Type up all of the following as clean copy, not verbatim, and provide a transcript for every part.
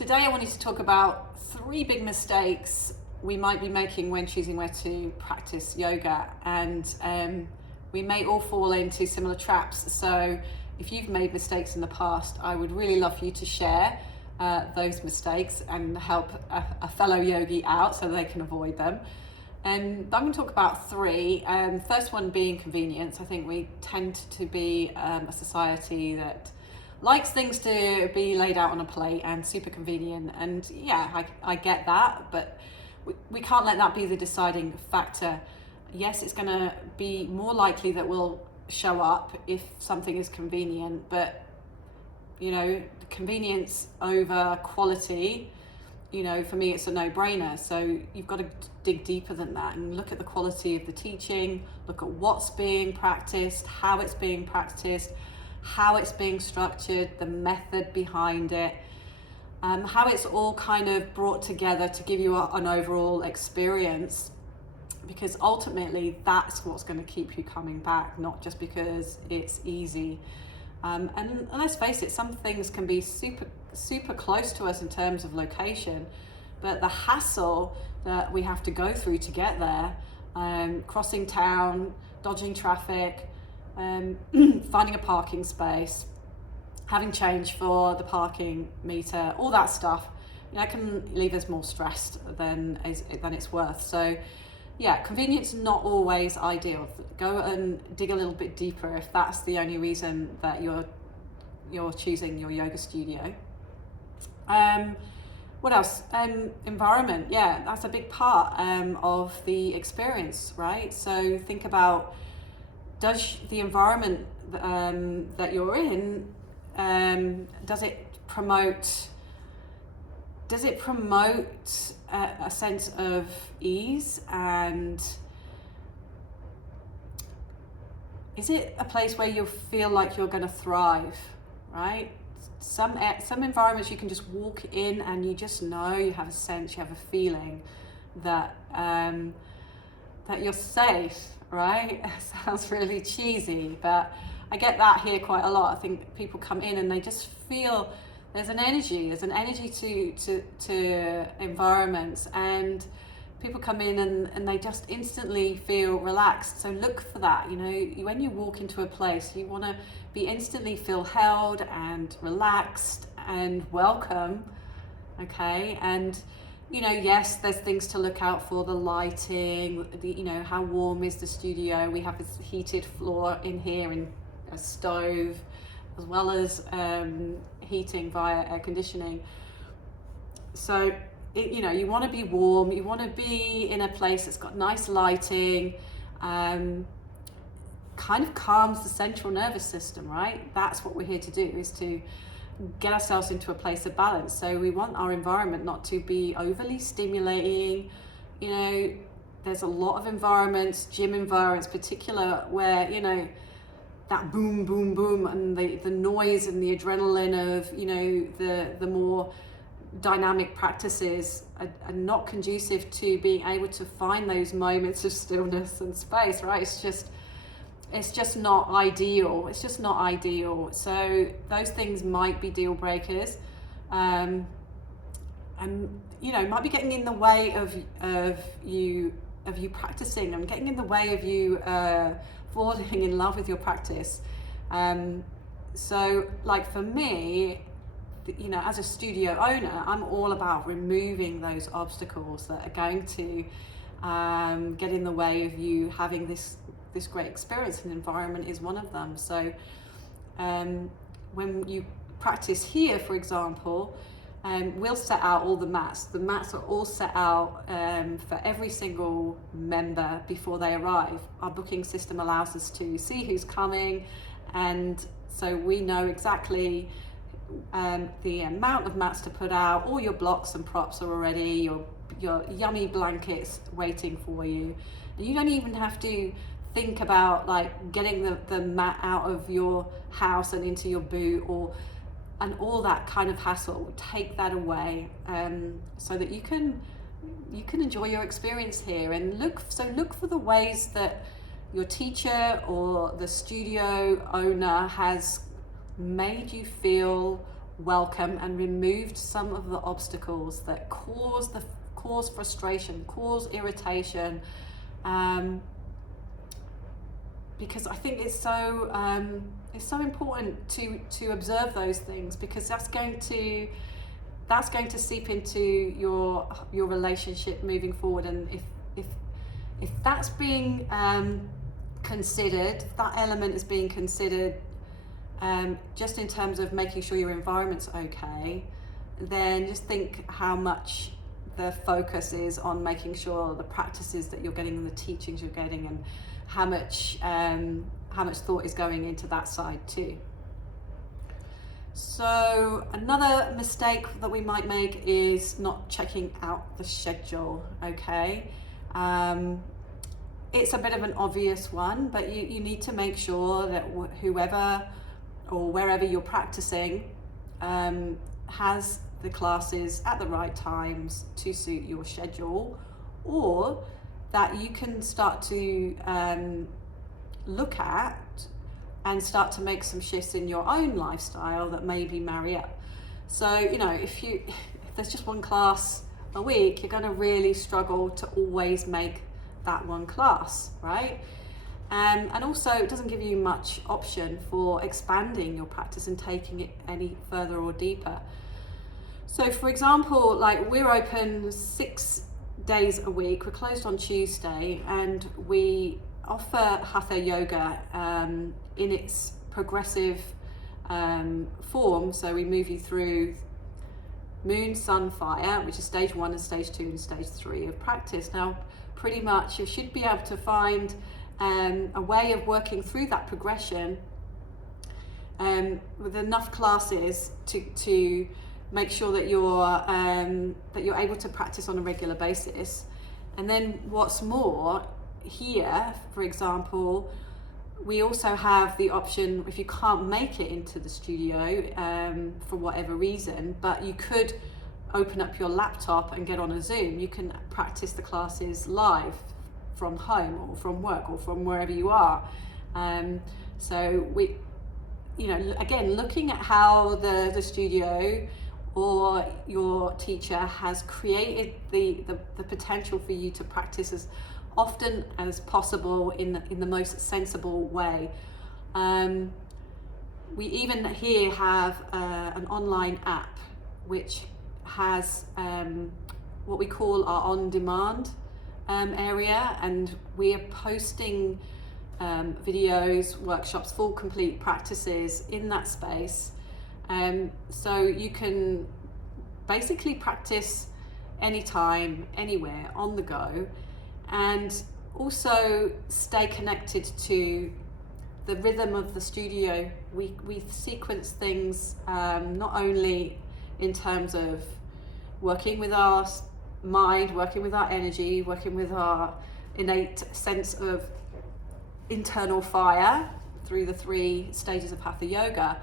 Today I wanted to talk about 3 big mistakes we might be making when choosing where to practice yoga, and we may all fall into similar traps. So if you've made mistakes in the past, I would really love for you to share those mistakes and help a fellow yogi out so they can avoid them. And I'm going to talk about 3. First one being convenience. I think we tend to be a society that likes things to be laid out on a plate and super convenient. And yeah, I get that, but we can't let that be the deciding factor. Yes, it's going to be more likely that we'll show up if something is convenient, but convenience over quality, for me it's a no-brainer. So you've got to dig deeper than that and look at the quality of the teaching, look at what's being practiced, how it's being practiced, how it's being structured, the method behind it, how it's all kind of brought together to give you an overall experience, because ultimately that's what's going to keep you coming back, not just because it's easy. And let's face it, some things can be super close to us in terms of location, but the hassle that we have to go through to get there, crossing town, dodging traffic, finding a parking space, having change for the parking meter, all that stuff, can leave us more stressed than it's worth. So yeah, convenience is not always ideal. Go and dig a little bit deeper if that's the only reason that you're choosing your yoga studio. What else? Environment. Yeah, that's a big part of the experience, right? So think about, does the environment that you're in, does it promote a sense of ease, and is it a place where you feel like you're going to thrive, right? Some environments you can just walk in and you just know, you have a sense, you have a feeling that that you're safe, right? Sounds really cheesy, but I get that here quite a lot. I think people come in and they just feel there's an energy to environments, and people come in and they just instantly feel relaxed. So look for that. When you walk into a place, you want to be instantly feel held and relaxed and welcome. Okay, and yes, there's things to look out for: the lighting, how warm is the studio. We have this heated floor in here and a stove, as well as heating via air conditioning. So you want to be warm, you want to be in a place that's got nice lighting, kind of calms the central nervous system, right? That's what we're here to do, is to get ourselves into a place of balance. So we want our environment not to be overly stimulating. There's a lot of environments, gym environments particular, where that boom boom boom and the noise and the adrenaline of the more dynamic practices are not conducive to being able to find those moments of stillness and space, right? It's just not ideal. It's just not ideal. So those things might be deal breakers, and might be getting in the way of you practicing, and getting in the way of you falling in love with your practice. So like for me, as a studio owner, I'm all about removing those obstacles that are going to get in the way of you having this great experience, and environment is one of them. So when you practice here, for example, we'll set out all the mats. The mats are all set out for every single member before they arrive. Our booking system allows us to see who's coming, and so we know exactly the amount of mats to put out. All your blocks and props are already, your yummy blankets waiting for you. And you don't even have to think about like getting the mat out of your house and into your boot, and all that kind of hassle. Take that away, so that you can enjoy your experience here. And look for the ways that your teacher or the studio owner has made you feel welcome and removed some of the obstacles that cause frustration, cause irritation, because I think it's so important to observe those things, because that's going to seep into your relationship moving forward. And if that's being considered, that element is being considered, just in terms of making sure your environment's okay, then just think how much the focus is on making sure the practices that you're getting and the teachings you're getting, and how much thought is going into that side too. So another mistake that we might make is not checking out the schedule. Okay, it's a bit of an obvious one, but you need to make sure that whoever or wherever you're practicing has the classes at the right times to suit your schedule, or that you can start to look at and start to make some shifts in your own lifestyle that maybe marry up. So, you know, if there's just one class a week, you're going to really struggle to always make that one class, right? And also, it doesn't give you much option for expanding your practice and taking it any further or deeper. So, for example, like, we're open 6 days a week. We're closed on Tuesday, and we offer Hatha Yoga in its progressive form. So we move you through Moon, Sun, Fire, which is stage 1 and stage 2 and stage 3 of practice. Now, pretty much you should be able to find a way of working through that progression with enough classes to make sure that you're able to practice on a regular basis. And then what's more, here, for example, we also have the option, if you can't make it into the studio for whatever reason, but you could open up your laptop and get on a Zoom. You can practice the classes live from home or from work or from wherever you are. So we, you know, again, looking at how the studio or your teacher has created the potential for you to practice as often as possible in the most sensible way. We even here have an online app which has what we call our on-demand area, and we are posting videos, workshops, full complete practices in that space. So you can basically practice anytime, anywhere, on the go, and also stay connected to the rhythm of the studio. We sequence things not only in terms of working with our mind, working with our energy, working with our innate sense of internal fire through the 3 stages of Hatha Yoga,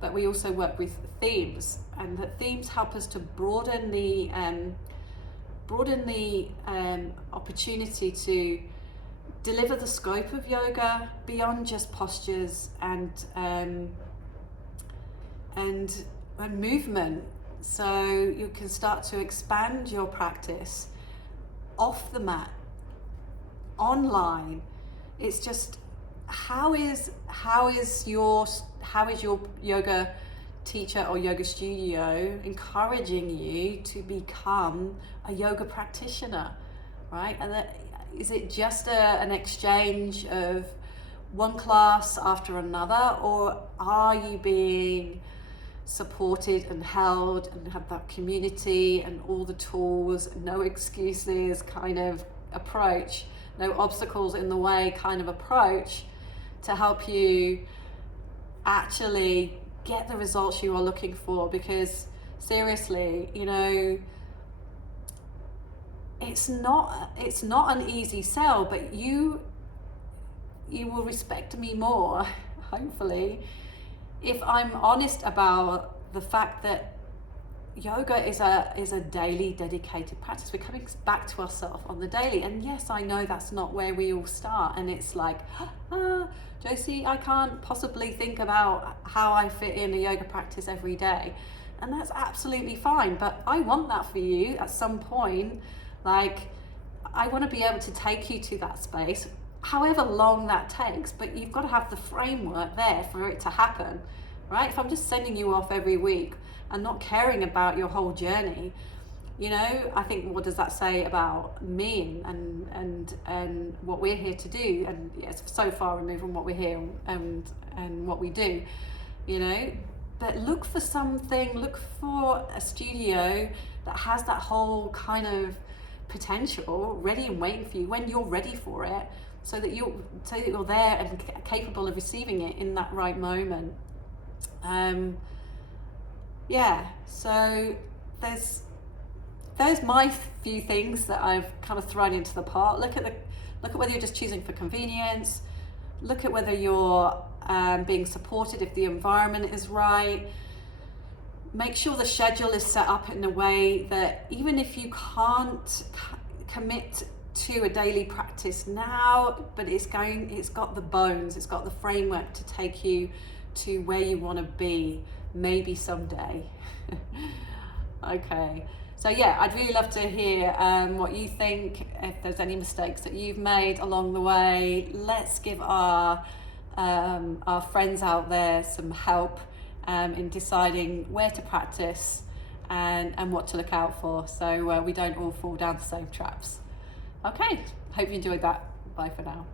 but we also work with themes, and the themes help us to broaden the opportunity to deliver the scope of yoga beyond just postures and movement. So you can start to expand your practice off the mat, online. It's just, how is your yoga teacher or yoga studio encouraging you to become a yoga practitioner, right? And is it just an exchange of one class after another, or are you being supported and held and have that community and all the tools, no excuses kind of approach, no obstacles in the way kind of approach to help you actually get the results you are looking for? Because seriously, you know, it's not an easy sell, but you will respect me more, hopefully, if I'm honest about the fact that yoga is a daily dedicated practice. We're coming back to ourselves on the daily. And yes, I know that's not where we all start. And it's like, Josie, I can't possibly think about how I fit in a yoga practice every day. And that's absolutely fine. But I want that for you at some point. Like, I want to be able to take you to that space, however long that takes, but you've got to have the framework there for it to happen, right? If I'm just sending you off every week and not caring about your whole journey, you know, I think, what does that say about me and what we're here to do? And it's so far removed from what we're here and what we do, you know. But look for something, look for a studio that has that whole kind of potential ready and waiting for you when you're ready for it, so that you're there and capable of receiving it in that right moment. So there's my few things that I've kind of thrown into the pot. Look at whether you're just choosing for convenience. Look at whether you're being supported, if the environment is right. Make sure the schedule is set up in a way that even if you can't commit to a daily practice now, but it's got the bones, it's got the framework to take you to where you want to be, maybe someday. Okay, so yeah, I'd really love to hear what you think. If there's any mistakes that you've made along the way, let's give our friends out there some help in deciding where to practice and what to look out for, so we don't all fall down the same traps. Okay, hope you enjoyed that. Bye for now.